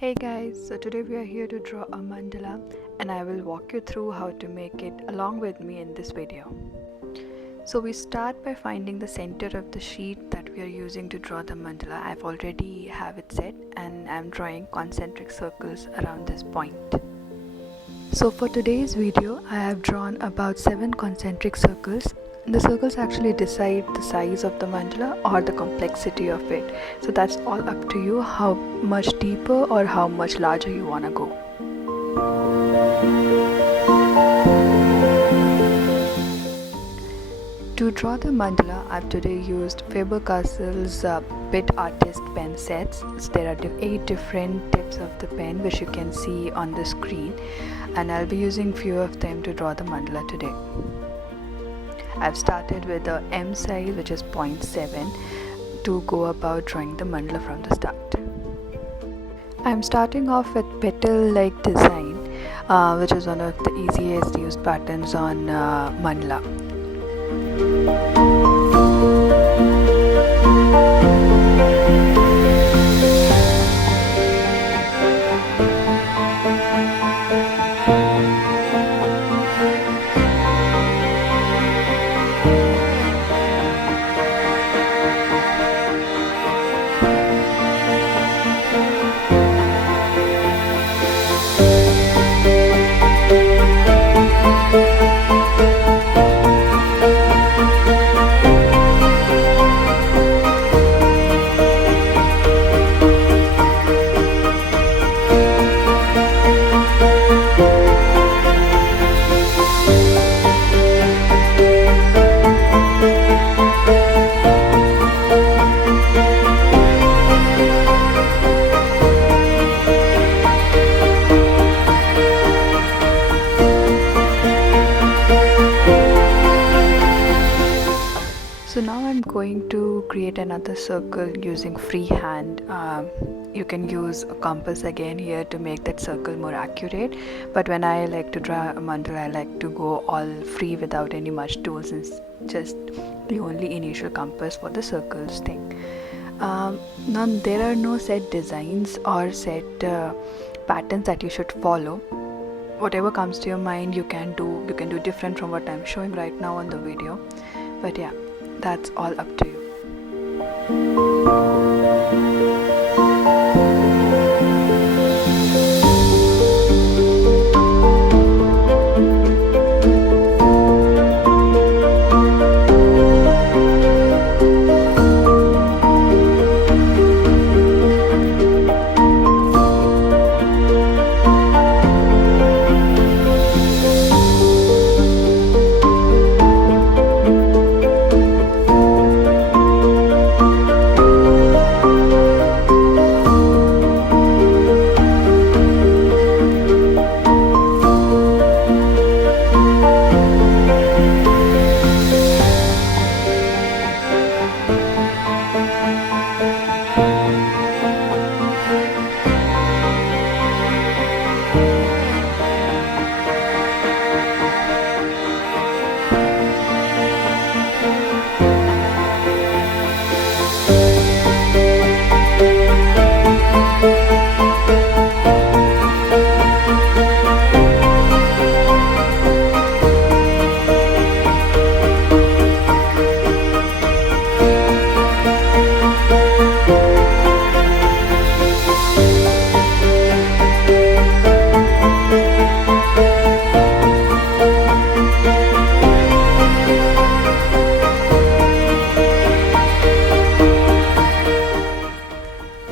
Hey guys, so today we are here to draw a mandala and I will walk you through how to make it along with me in this video. So we start by finding the center of the sheet that we are using to draw the mandala. I've already have it set and I'm drawing concentric circles around this point. So for today's video, I have drawn about 7 concentric circles. The circles actually decide the size of the mandala or the complexity of it. So that's all up to you how much deeper or how much larger you want to go. To draw the mandala, I've today used Faber-Castell's Bit Artist pen sets. So there are 8 different tips of the pen which you can see on the screen, and I'll be using few of them to draw the mandala today. I've started with the M size, which is 0.7, to go about drawing the mandala from the start. I'm starting off with petal-like design, which is one of the easiest used patterns on mandala. So now I'm going to create another circle using freehand. You can use a compass again here to make that circle more accurate, but when I like to draw a mandala, I like to go all free without any much tools and just the only initial compass for the circles thing. Now there are no set designs or set patterns that you should follow. Whatever comes to your mind you can do different from what I'm showing right now on the video, but yeah, that's all up to you.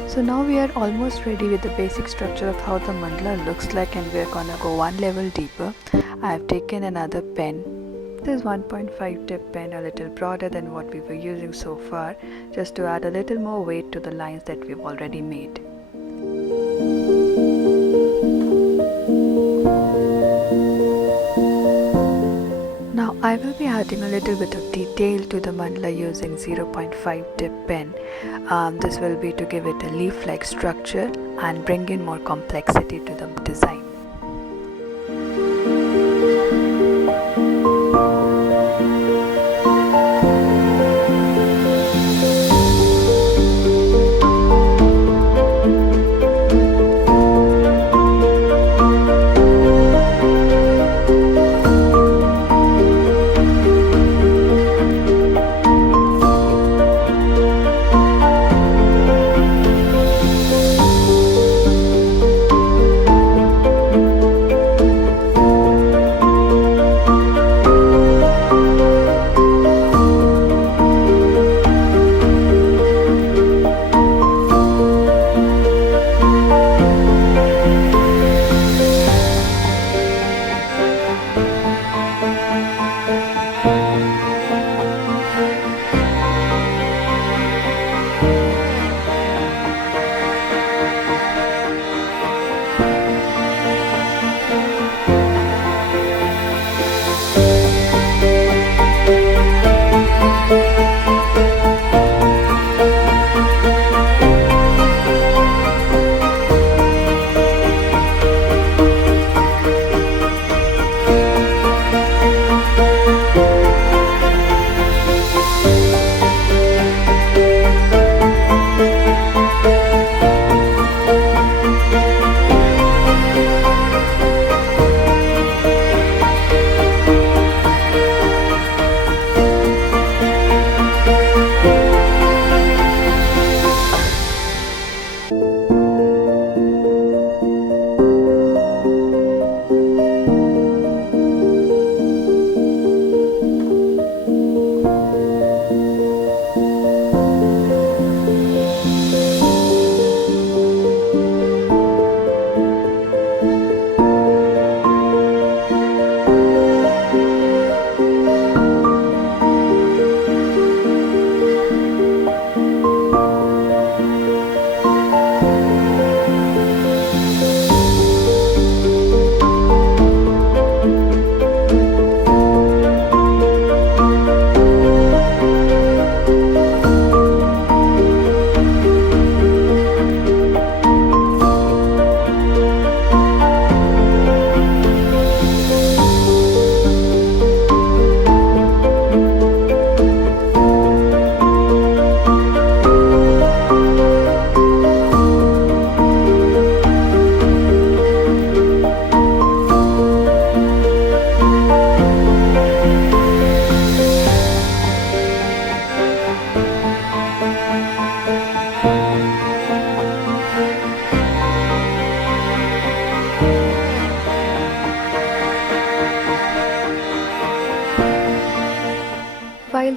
So now we are almost ready with the basic structure of how the mandala looks like, and we're gonna go one level deeper. I have taken another pen. This is 1.5 tip pen, a little broader than what we were using so far, just to add a little more weight to the lines that we've already made. Now I will be adding a little bit of detail to the mandala using 0.5 tip pen. This will be to give it a leaf-like structure and bring in more complexity to the design.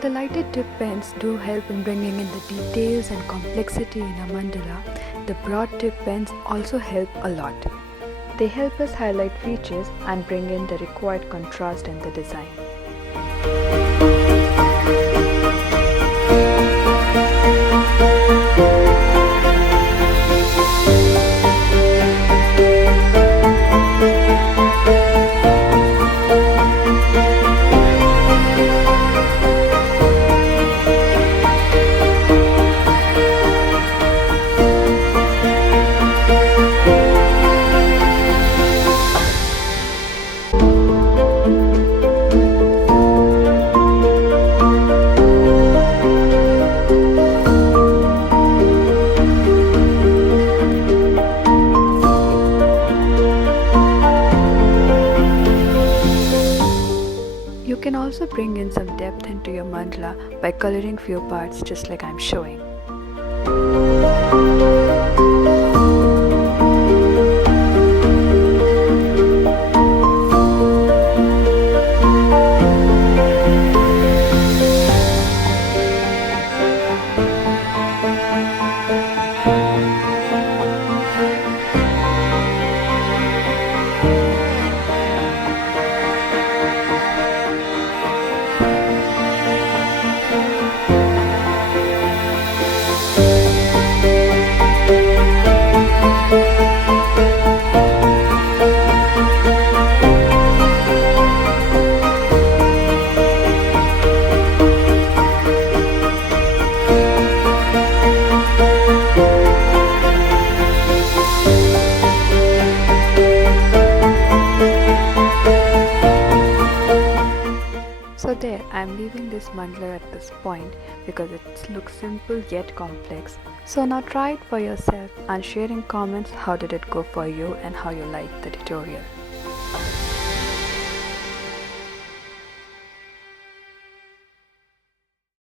the lighter tip pens do help in bringing in the details and complexity in a mandala, the broad tip pens also help a lot. They help us highlight features and bring in the required contrast in the design. You can also bring in some depth into your mandala by coloring few parts just like I'm showing. So there, I am leaving this mandala at this point because it looks simple yet complex. So now try it for yourself and share in comments how did it go for you and how you liked the tutorial.